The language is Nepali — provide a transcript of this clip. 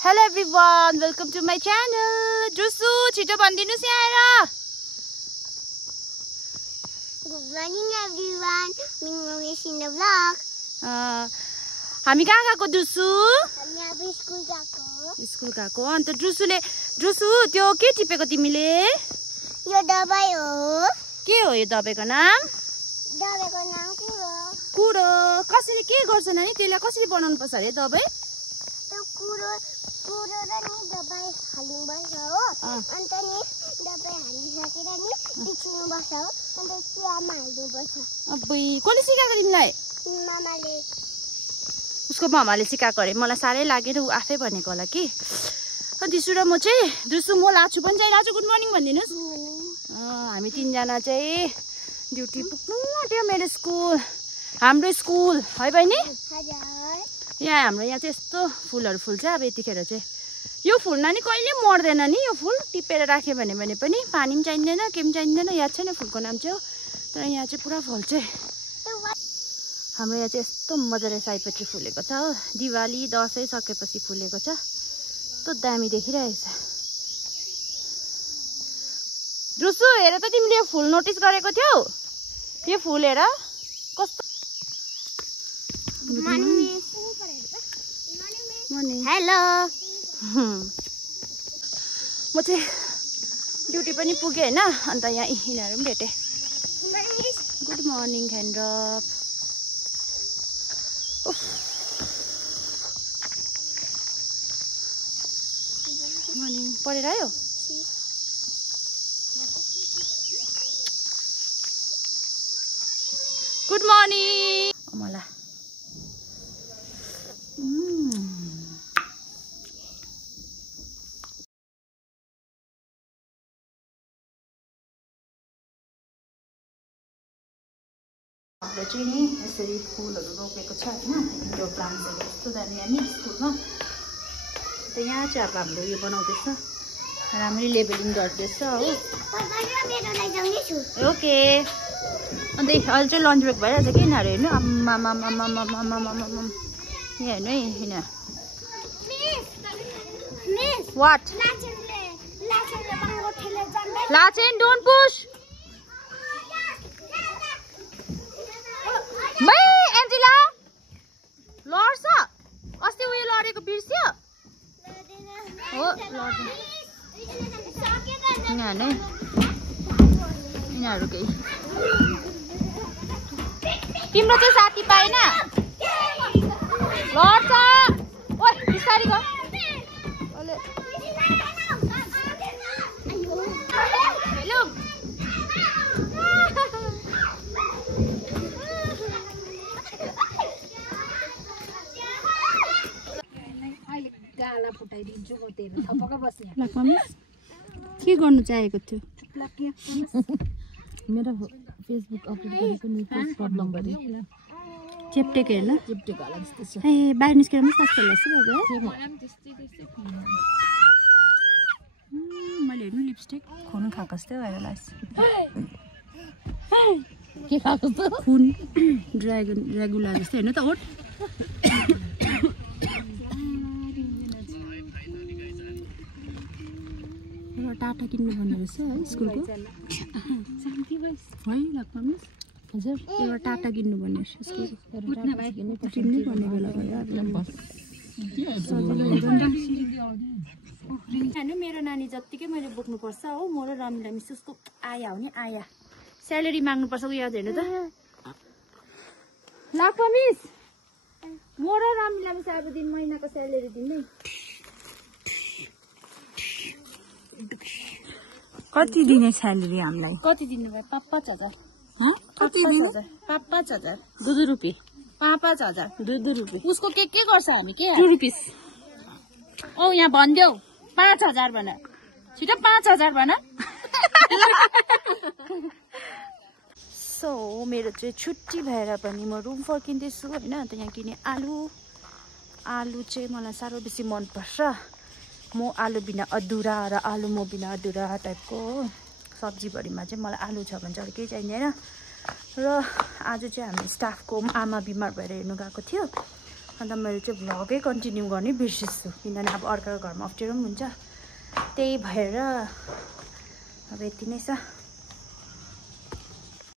Hello everyone, welcome to my channel. Drusu, छिटो भनिदिनुस् यहाँ आएर. Good morning everyone. Ming in the vlog. हामी कहाँ गएको दुसु? हामी अब स्कुल गएको. स्कुल गएको. अन्त drusu त्यो के टिपेको तिमीले? यो दबाई हो. के हो यो दबाईको नाम? दबाईको नाम कुरो. कुरो. कसरी के गर्छ नानी? त्यसलाई कसरी बनाउनु पर्छ रे दबाई? त्यो कुरो र नि दबाई हाल्नुपर्छ हो. अन्त नि दबाई हालिसकेर नि पिस्नुपर्छ हो. अन्त चियामा हाल्नुपर्छ. अब्बुई, कसले सिकाएको तिमीलाई? मामाले. उसको मामाले सिकाएको अरे. मलाई साह्रै लागेर ऊ आफै भनेको होला कि. अनि दिसु र म चाहिँ दुसु म लाछु पनि चाहिँ लाछु. Good morning भनिदिनुस्. हामी तीनजना चाहिँ ड्युटी पुग्नु आँट्यो मेरो स्कुल. हाम्रो स्कुल है बहिनी? यहाँ हाम्रो यहाँ चाहिँ यस्तो फुलहरू फुल्छ. अब यतिखेर चाहिँ यो फुल नानी कहिले मर्दैन नि. यो फुल टिपेर राख्यो भने पनि पानी पनि चाहिँदैन, के पनि चाहिँदैन. याद छैन फुलको नाम चाहिँ हो. तर यहाँ चाहिँ पुरा फुल्छ. हाम्रो यहाँ चाहिँ यस्तो मजाले सयपत्री फुलेको छ हो. दिवाली दसैँ सकेपछि फुलेको छ. यस्तो दामी देखिरहेको छ. रुसु हेर त तिमीले यो फुल नोटिस गरेको थियौ? यो फुल हेर कस्तो. हेलो. म चाहिँ ड्युटी पनि पुगेँ होइन. अन्त यहाँ यिनीहरू पनि भेटेँ. Good morning हेन्ड्रप. मर्निङ पढेर आयो? Good morning. मलाई हाम्रो चाहिँ नि यसरी फुलहरू रोपेको छ होइन. इन्डोर प्लान्ट्सहरू यस्तो दामी हामी स्कुलमा. अन्त यहाँ चाहिँ अब हाम्रो यो बनाउँदैछ. राम्ररी लेबलिङ गर्दैछ हो. ओके. अन्त अहिले चाहिँ लन्च ब्रेक भइरहेछ कि यिनीहरू हेर्नु. आम्मा यहाँ हेर्नु है यिनीहरू. वाट लाचेन डोन्ट पुश. मै एन्जिला लड्छ. अस्ति उयो लडेको बिर्स्यो हो. यिनीहरू केही तिम्रो चाहिँ साथी पाएन लड्छ. ओइ बिस्तारी ग. हेलो फुटाइदिन्छु म. त्यही थपक्क बस्ने के गर्नु चाहेको थियो? मेरो फेसबुक अपलोड गरेको नि प्रब्लम भयो. चेप्टेको हेर्न चेप्टेको होला जस्तो छ. ए बाहिर निस्केर पनि कस्तो लाग्छ बगा? मैले हेर्नु लिपस्टिक खुन खाएको जस्तै भएर लाग्छ. के खाएको त? खुन ड्रागुला जस्तै हेर्नु त. ओट टाटा किन्नु भन्ने रहेछ है स्कुलको है लाग्छ मिस. हजुर एउटा टाटा किन्नु भन्ने रहेछ स्कुलको. किन्नु भन्ने बेला भयो. मेरो नानी जत्तिकै मैले बोक्नुपर्छ हो. म र रमिला मिस उसको आया हो नि आया स्यालेरी माग्नुपर्छ. उयो हेर्नु त लाग्छ मिस. म र रमिला मिस अब दिन महिनाको स्यालेरी दिने. कति दिने स्यालेरी हामीलाई? कति दिनुभयो? 5,000. 5,000 2 रुपियाँ. 5,000 2 रुपियाँ. उसको के गर्छ हामी? के 2 रुपियाँ. औ यहाँ भनिदेऊ 5,000 भन. छिटो 5,000 भन. सो मेरो चाहिँ छुट्टी भएर पनि म रुम फर्किँदैछु होइन. अन्त यहाँ किने आलु चाहिँ मलाई साह्रो बेसी मनपर्छ. म आलु बिना अधुरा र आलु म बिना अधुरा टाइपको हो. सब्जीभरिमा चाहिँ मलाई आलु छ भने चाहिँ अरू केही चाहिँदैन. र आज चाहिँ हामी स्टाफको आमा बिमार भएर हेर्नु गएको थियो. अन्त मैले चाहिँ भ्लगै कन्टिन्यू गर्ने बिर्सिन्छु किनभने अब अर्काको घरमा अप्ठ्यारो पनि हुन्छ त्यही भएर अब यति नै छ।